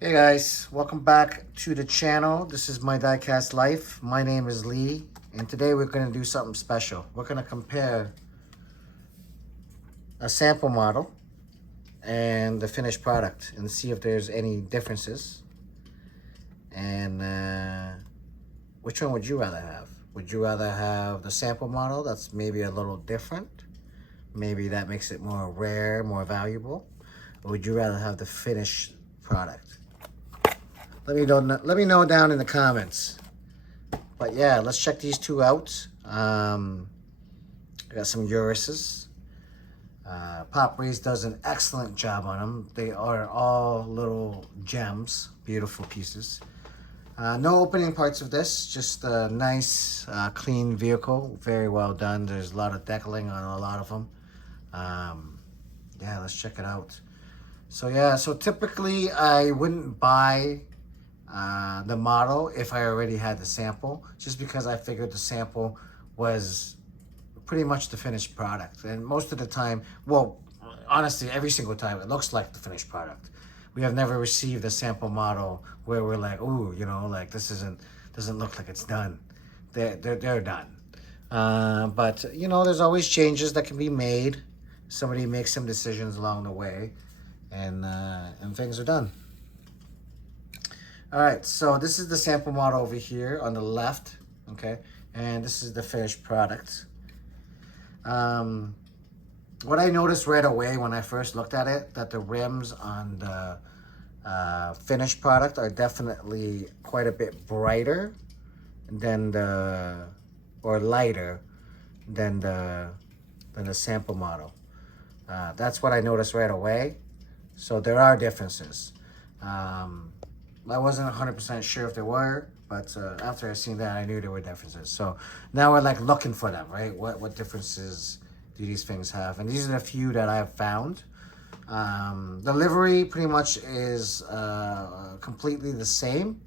Hey guys, welcome back to the channel. This is my Diecast Life. My name is Lee, and today we're going to do something special. We're going to compare a sample model and the finished product and see if there's any differences. And which one would you rather have? Would you rather have the sample model that's maybe a little different? Maybe that makes it more rare, more valuable? Or would you rather have the finished product? Let me know down in the comments. But yeah, let's check these two out. I got some Yarises. Poprace does an excellent job on them. They are all little gems, beautiful pieces. No opening parts of this, just a nice, clean vehicle. Very well done. There's a lot of decaling on a lot of them. Yeah, let's check it out. So yeah, so typically I wouldn't buy the model if I already had the sample, just because I figured the sample was pretty much the finished product. And most of the time, well, honestly, every single time it looks like the finished product. We have never received a sample model where we're like, ooh, you know, like this doesn't look like it's done. They're done. But you know, there's always changes that can be made. Somebody makes some decisions along the way, and things are done. All right, so this is the sample model over here on the left, okay? And this is the finished product. What I noticed right away when I first looked at it, that the rims on the finished product are definitely quite a bit brighter than or lighter than the sample model. That's what I noticed right away. So there are differences. I wasn't 100% sure if there were, but after I seen that, I knew there were differences. So now we're like looking for them, right? What differences do these things have? And these are the few that I've found. The livery pretty much is completely the same.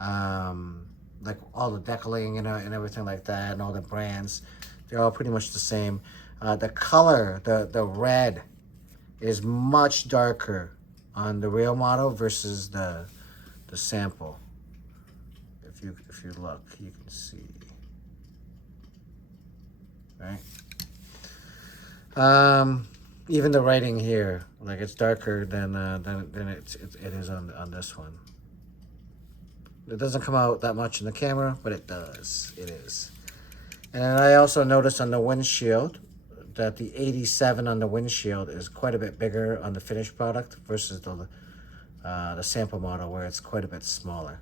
Like all the decaling and everything like that, and all the brands, they're all pretty much the same. The color, the red, is much darker on the real model versus the sample. If you look, you can see, right? Even the writing here, like it's darker than it is on this one. It doesn't come out that much in the camera, but it does. It is. And I also noticed on the windshield that the 87 on the windshield is quite a bit bigger on the finished product versus the sample model, where it's quite a bit smaller.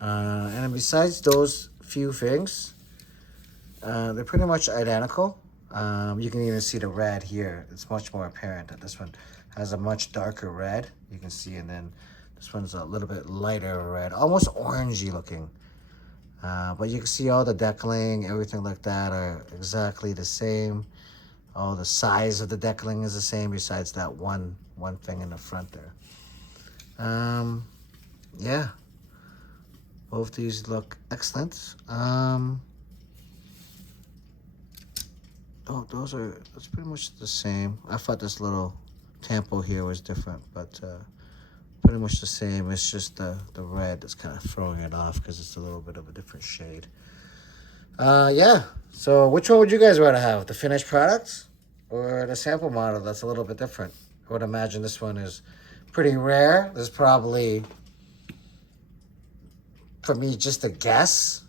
And then besides those few things, they're pretty much identical. You can even see the red here. It's much more apparent that this one has a much darker red. You can see, and then this one's a little bit lighter red, almost orangey looking. But you can see all the decaling, everything like that are exactly the same. All the size of the decaling is the same, besides that one thing in the front there. Yeah, both these look excellent. Oh, that's pretty much the same. I thought this little tampo here was different, but pretty much the same. It's just the red that's kind of throwing it off because it's a little bit of a different shade. Yeah, so which one would you guys rather have, the finished products or the sample model that's a little bit different? I would imagine this one is pretty rare. There's probably, for me, just a guess,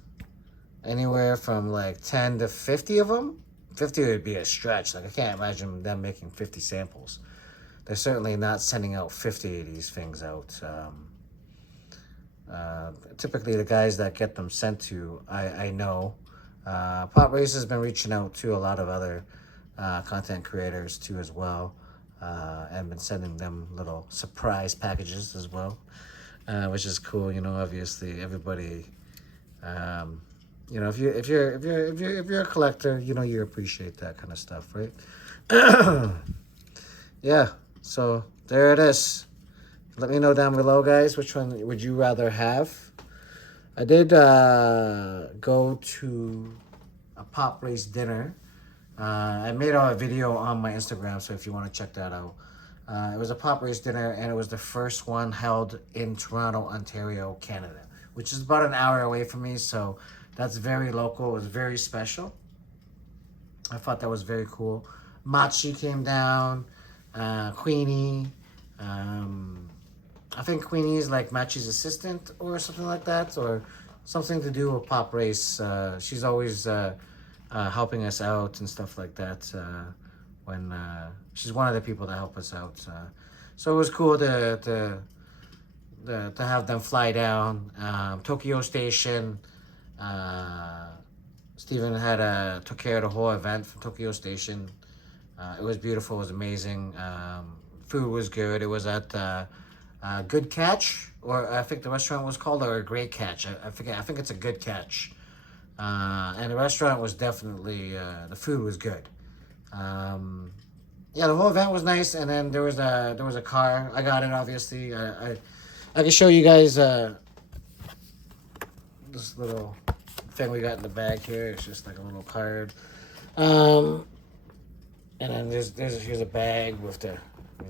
anywhere from like 10 to 50 of them. 50 would be a stretch. Like, I can't imagine them making 50 samples. They're certainly not sending out 50 of these things out. Typically, the guys that get them sent to, I know. Poprace has been reaching out to a lot of other content creators too as well, and been sending them little surprise packages as well, which is cool. You know, obviously everybody, you know, if you're a collector, you know, you appreciate that kind of stuff, right? Yeah. So there it is. Let me know down below, guys, which one would you rather have? I did go to a Poprace dinner I made a video on my Instagram, so if you want to check that out. It was a Poprace dinner, and it was the first one held in Toronto, Ontario, Canada, which is about an hour away from me, so that's very local. It was very special. I thought that was very cool. Machi came down, Queenie. I think Queenie is like Machi's assistant or something like that, or something to do with Poprace. She's always helping us out and stuff like that. When she's one of the people that help us out, so it was cool to have them fly down. Tokyo Station. Steven took care of the whole event from Tokyo Station. It was beautiful. It was amazing. Food was good. It was at Good Catch, or I think the restaurant was called, or a Great Catch. I forget. I think it's a Good Catch. And the restaurant was definitely the food was good. Yeah, the whole event was nice. And then there was a car. I got it, obviously. I can show you guys this little thing we got in the bag here. It's just like a little card. And then here's a bag with the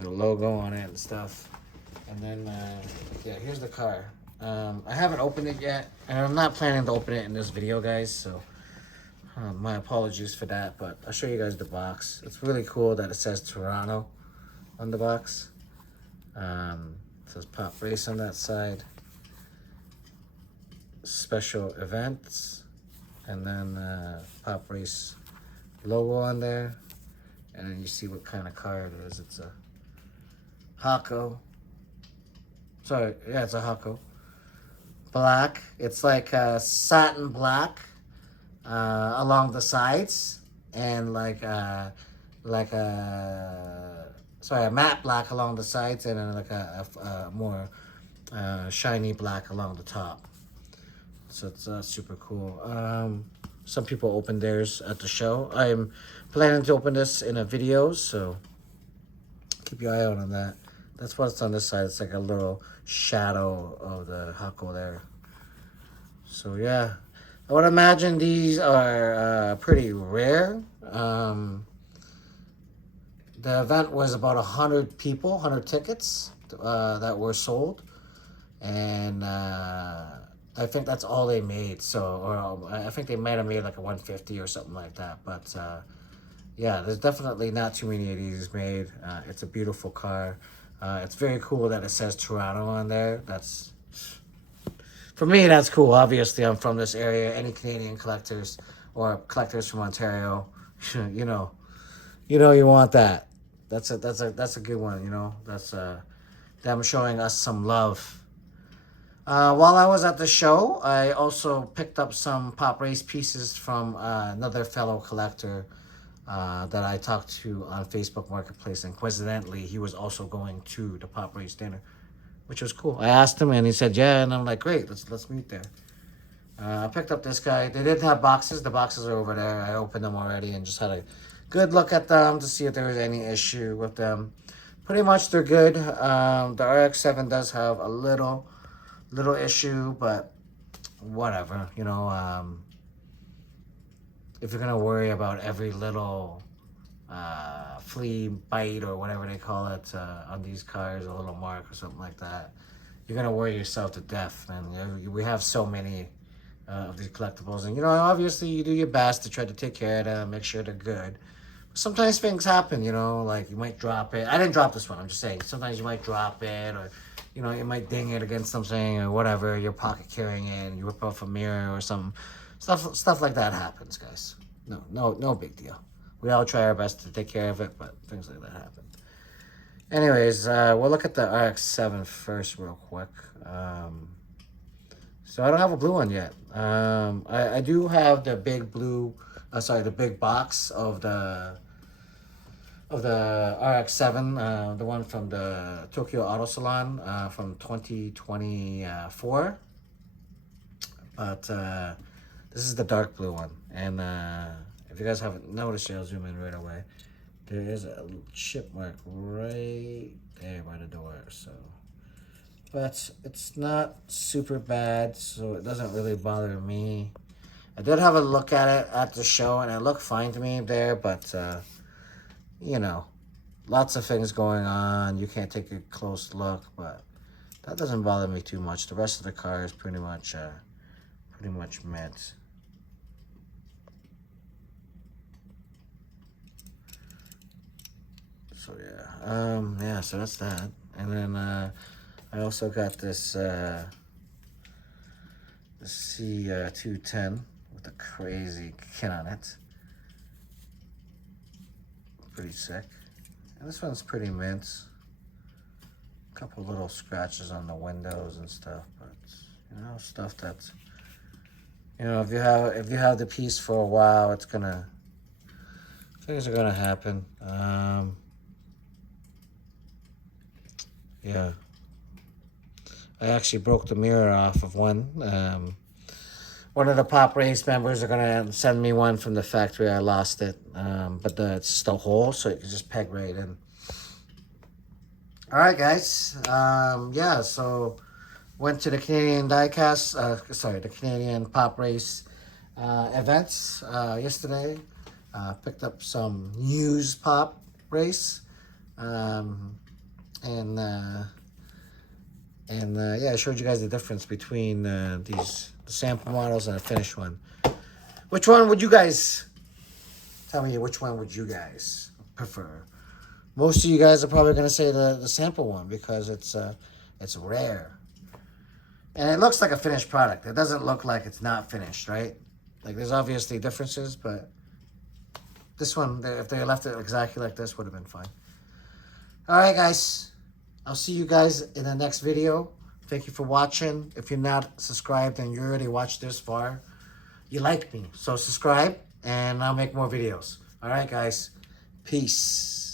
logo on it and stuff. And then yeah, here's the car. I haven't opened it yet, and I'm not planning to open it in this video, guys, so my apologies for that, but I'll show you guys the box. It's really cool that it says Toronto on the box. It says Poprace on that side. Special events, and then Poprace logo on there, and then you see what kind of car it is. It's a Hako. Sorry, yeah, it's a Hako. Black. It's like satin black along the sides, and like a matte black along the sides, and then like a more shiny black along the top. So it's super cool. Some people opened theirs at the show. I'm planning to open this in a video, so keep your eye out on that. That's what's on this side. It's like a little shadow of the Hako there. So yeah, I would imagine these are pretty rare. The event was about 100 people, 100 tickets that were sold, and I think that's all they made. So, or I think they might have made like a 150 or something like that. But yeah, there's definitely not too many of these made. It's a beautiful car. It's very cool that it says Toronto on there. That's, for me, that's cool. Obviously, I'm from this area. Any Canadian collectors or collectors from Ontario, you know, you want that. That's a good one. You know, that's them showing us some love. While I was at the show, I also picked up some Poprace pieces from another fellow collector that I talked to on Facebook Marketplace, and coincidentally, he was also going to the Poprace dinner, which was cool. I asked him, and he said, yeah, and I'm like, great, let's meet there. I picked up this guy. They didn't have boxes. The boxes are over there. I opened them already and just had a good look at them to see if there was any issue with them. Pretty much they're good. The RX-7 does have a little issue, but whatever, you know. If you're gonna worry about every little flea bite or whatever they call it on these cars, a little mark or something like that, you're gonna worry yourself to death, man. We have so many of these collectibles, and you know, obviously you do your best to try to take care of them, make sure they're good. But sometimes things happen, you know, like you might drop it. I didn't drop this one. I'm just saying, sometimes you might drop it, or you know, you might ding it against something or whatever. You're pocket carrying it, and you rip off a mirror or some stuff like that happens, guys. No big deal. We all try our best to take care of it, but things like that happen. Anyways, we'll look at the RX-7 first real quick. So I don't have a blue one yet. I do have the big blue, the big box of the RX-7, the one from the Tokyo Auto Salon from 2024. But this is the dark blue one, and if you guys haven't noticed, I'll zoom in right away. There is a chip mark right there by the door, so, but it's not super bad, so it doesn't really bother me. I did have a look at it at the show, and it looked fine to me there, but, you know, lots of things going on. You can't take a close look, but that doesn't bother me too much. The rest of the car is pretty much mint. So yeah, so that's that. And then I also got this C210 with a crazy kit on it. Pretty sick. And this one's pretty mint. A couple little scratches on the windows and stuff, but you know, stuff that's, you know, if you have the piece for a while, things are gonna happen. Yeah. I actually broke the mirror off of one. One of the Poprace members are gonna send me one from the factory. I lost it, but it's still whole, so you can just peg right in. All right, guys. Yeah. So went to the Canadian Diecast. The Canadian Poprace events yesterday. Picked up some used pop race. Yeah, I showed you guys the difference between the sample models and a finished one. Which one would you guys, tell me which one would you guys prefer? Most of you guys are probably going to say the sample one because it's rare. And it looks like a finished product. It doesn't look like it's not finished, right? Like there's obviously differences, but this one, if they left it exactly like this, would have been fine. All right, guys. I'll see you guys in the next video. Thank you for watching. If you're not subscribed and you already watched this far, you like me. So subscribe and I'll make more videos. All right, guys. Peace.